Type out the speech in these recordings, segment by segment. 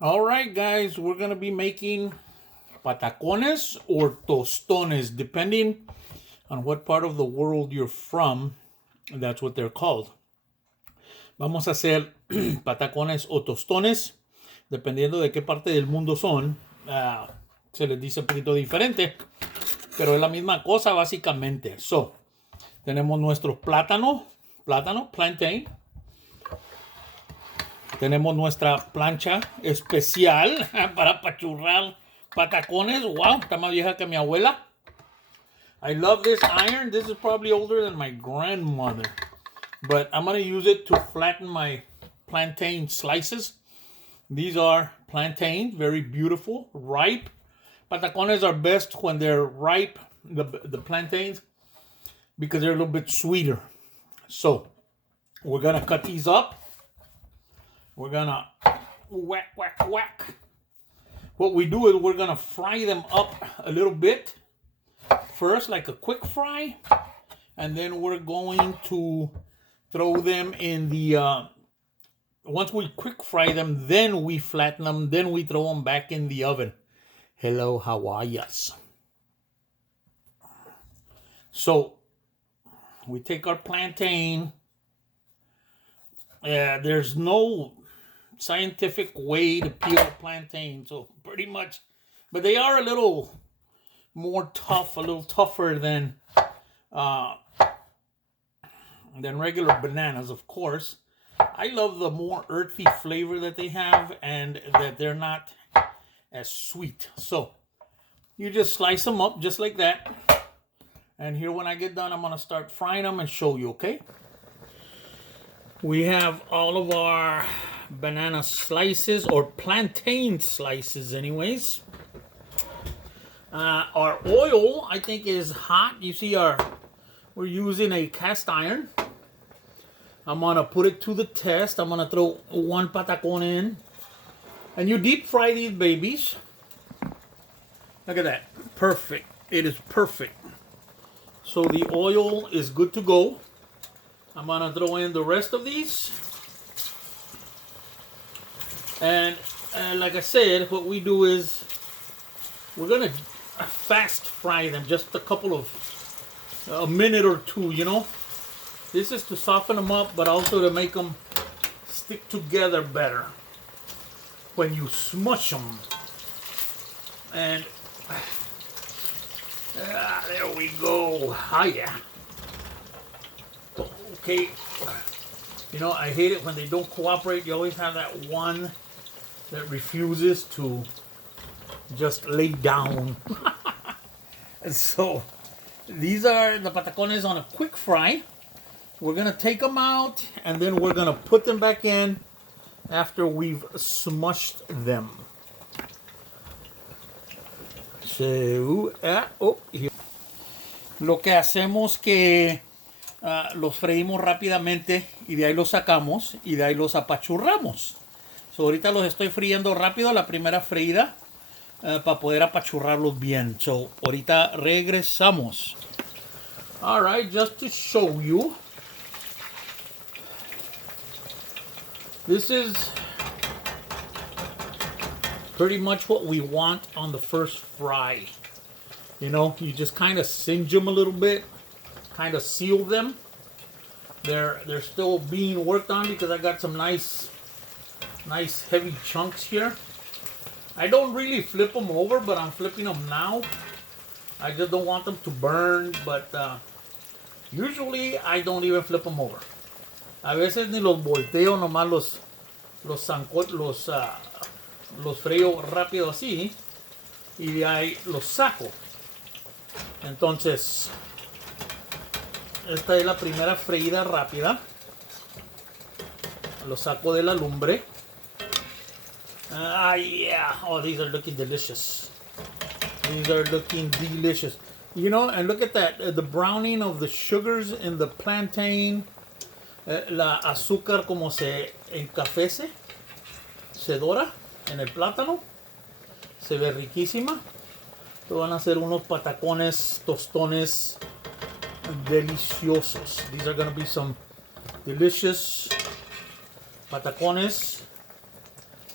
All right, guys, we're going to be making patacones or tostones, depending on what part of the world you're from. That's what they're called. Vamos a hacer patacones o tostones, dependiendo de qué parte del mundo son. Se les dice un poquito diferente, pero es la misma cosa básicamente. So, tenemos nuestro plátano, plantain. Tenemos nuestra plancha especial para apachurrar patacones. Wow, está más vieja que mi abuela. I love this iron. This is probably older than my grandmother. But I'm going to use it to flatten my plantain slices. These are plantains, very beautiful, ripe. Patacones are best when they're ripe, the plantains, because they're a little bit sweeter. So, we're going to cut these up. We're gonna whack, whack, whack. What we do is we're gonna fry them up a little bit first, like a quick fry, and then we're going to throw them in the once we quick fry them, then we flatten them, then we throw them back in the oven. Hello, how are yas? So we take our plantain. There's no scientific way to peel a plantain, so pretty much, but they are a little more tough, a little tougher than regular bananas, of course. I love the more earthy flavor that they have and that they're not as sweet. So you just slice them up just like that, and here when I get done, I'm gonna start frying them and show you. Okay, we have all of our banana slices, or plantain slices anyways. Our oil, I think, is hot. You see, we're using a cast iron. I'm gonna put it to the test. I'm gonna throw one patacone in, and you deep fry these babies. Look at that, perfect. It is perfect. So the oil is good to go. I'm gonna throw in the rest of these. And like I said, what we do is we're going to fast fry them, just a minute or two, you know. This is to soften them up, but also to make them stick together better when you smush them. And there we go. Hiya. Okay. You know, I hate it when they don't cooperate. You always have that one that refuses to just lay down. So these are the patacones on a quick fry. We're gonna take them out, and then we're gonna put them back in after we've smushed them. So, here. Lo que hacemos que los freímos rápidamente y de ahí los sacamos y de ahí los apachurramos. So, ahorita los estoy friendo rápido, la primera freída, para poder apachurrarlos bien. So, ahorita regresamos. Alright, just to show you, this is pretty much what we want on the first fry. You know, you just kind of singe them a little bit, kind of seal them. They're still being worked on because I got some nice heavy chunks here. I don't really flip them over, but I'm flipping them now. I just don't want them to burn, but usually I don't even flip them over. A veces ni los volteo, nomás los frío rápido así y de ahí los saco. Entonces, esta es la primera freída rápida. Lo saco de la lumbre. Yeah. Oh, these are looking delicious. These are looking delicious. You know, and look at that. The browning of the sugars in the plantain. La azúcar como se encafece. Se dora en el plátano. Se ve riquísima. Estos van a ser unos patacones, tostones deliciosos. These are going to be some delicious patacones.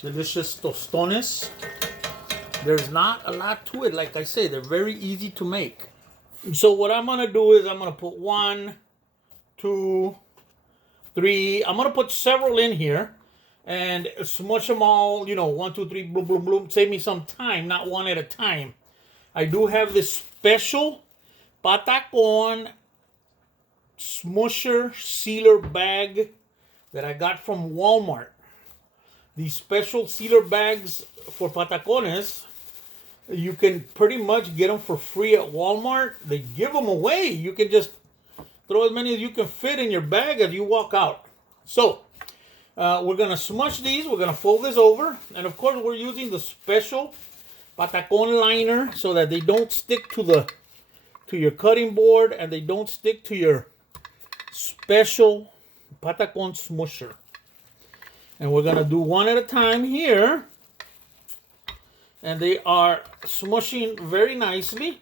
delicious tostones. There's not a lot to it. Like I say, they're very easy to make. So what I'm going to do is I'm going to put 1, 2, 3. I'm going to put several in here and smush them all, 1, 2, 3, boom, boom, boom. Save me some time, not one at a time. I do have this special Patacone smusher sealer bag that I got from Walmart. These special sealer bags for Patacones, you can pretty much get them for free at Walmart. They give them away. You can just throw as many as you can fit in your bag as you walk out. So, we're going to smush these. We're going to fold this over. And of course, we're using the special Patacone liner so that they don't stick to your cutting board and they don't stick to your special Patacone smusher. And we're going to do one at a time here. And they are smushing very nicely.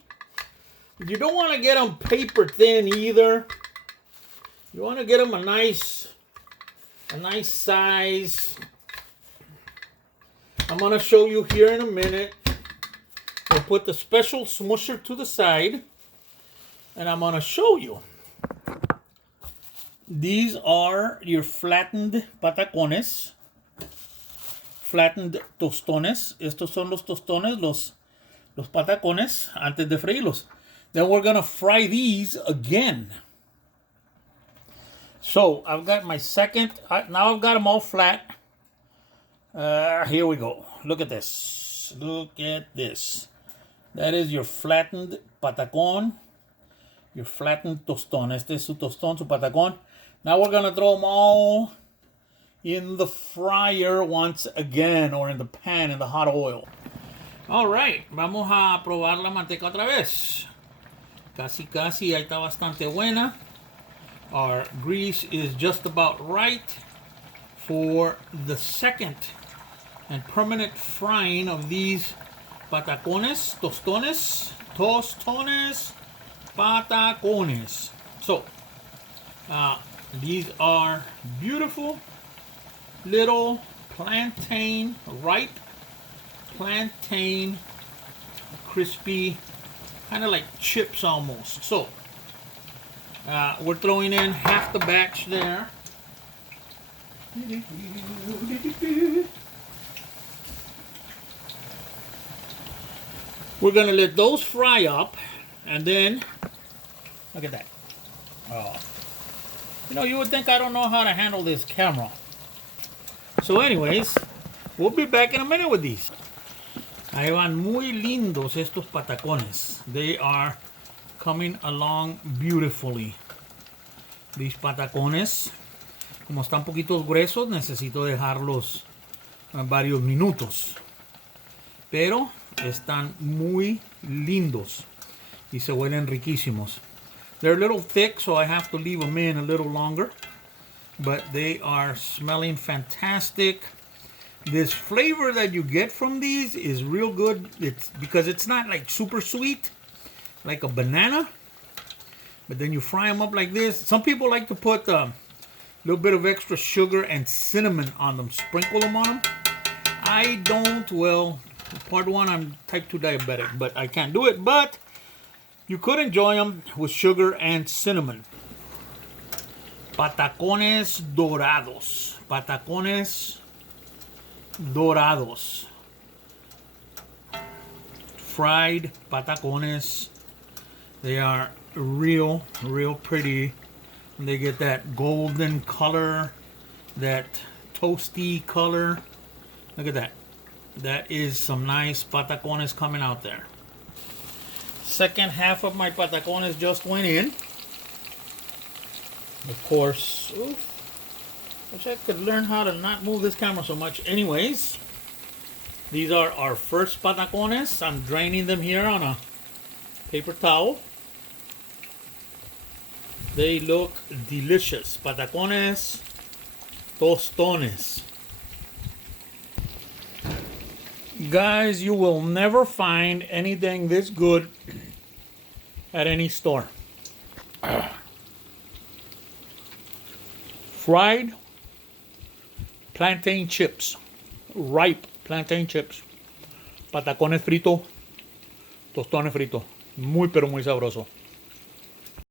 You don't want to get them paper thin either. You want to get them a nice size. I'm going to show you here in a minute. I'll put the special smusher to the side. And I'm going to show you. These are your flattened patacones. Flattened tostones. Estos son los tostones, los patacones, antes de freírlos. Then we're going to fry these again. So, I've got my second. Now I've got them all flat. Here we go. Look at this. Look at this. That is your flattened patacone. Your flattened tostón. Este es su tostón, su patacón. Now we're going to throw them all in the fryer once again, or in the pan, in the hot oil. All right, vamos a probar la manteca otra vez. Casi, ahí está bastante buena. Our grease is just about right for the second and permanent frying of these patacones, tostones, patacones. So, these are beautiful little ripe plantain, crispy, kind of like chips almost. So, we're throwing in half the batch there. We're going to let those fry up, and then, look at that. Oh. You would think I don't know how to handle this camera. So anyways, we'll be back in a minute with these. Ahí van muy lindos estos patacones. They are coming along beautifully. These patacones, como están poquitos gruesos, necesito dejarlos varios minutos. Pero están muy lindos y se huelen riquísimos. They're a little thick, so I have to leave them in a little longer. But they are smelling fantastic. This flavor that you get from these is real good. It's because it's not like super sweet, like a banana. But then you fry them up like this. Some people like to put a little bit of extra sugar and cinnamon on them. Sprinkle them on them. I don't. Well, part one, I'm type 2 diabetic, but I can't do it. But you could enjoy them with sugar and cinnamon. Patacones dorados. Patacones dorados. Fried patacones. They are real pretty. And they get that golden color, that toasty color. Look at that. That is some nice patacones coming out there. Second half of my patacones just went in. Of course, wish I could learn how to not move this camera so much. Anyways, these are our first patacones. I'm draining them here on a paper towel. They look delicious. Patacones, tostones. Guys, you will never find anything this good at any store. Fried plantain chips. ripe plantain chips. Patacones frito. Tostones frito. Muy pero muy sabroso.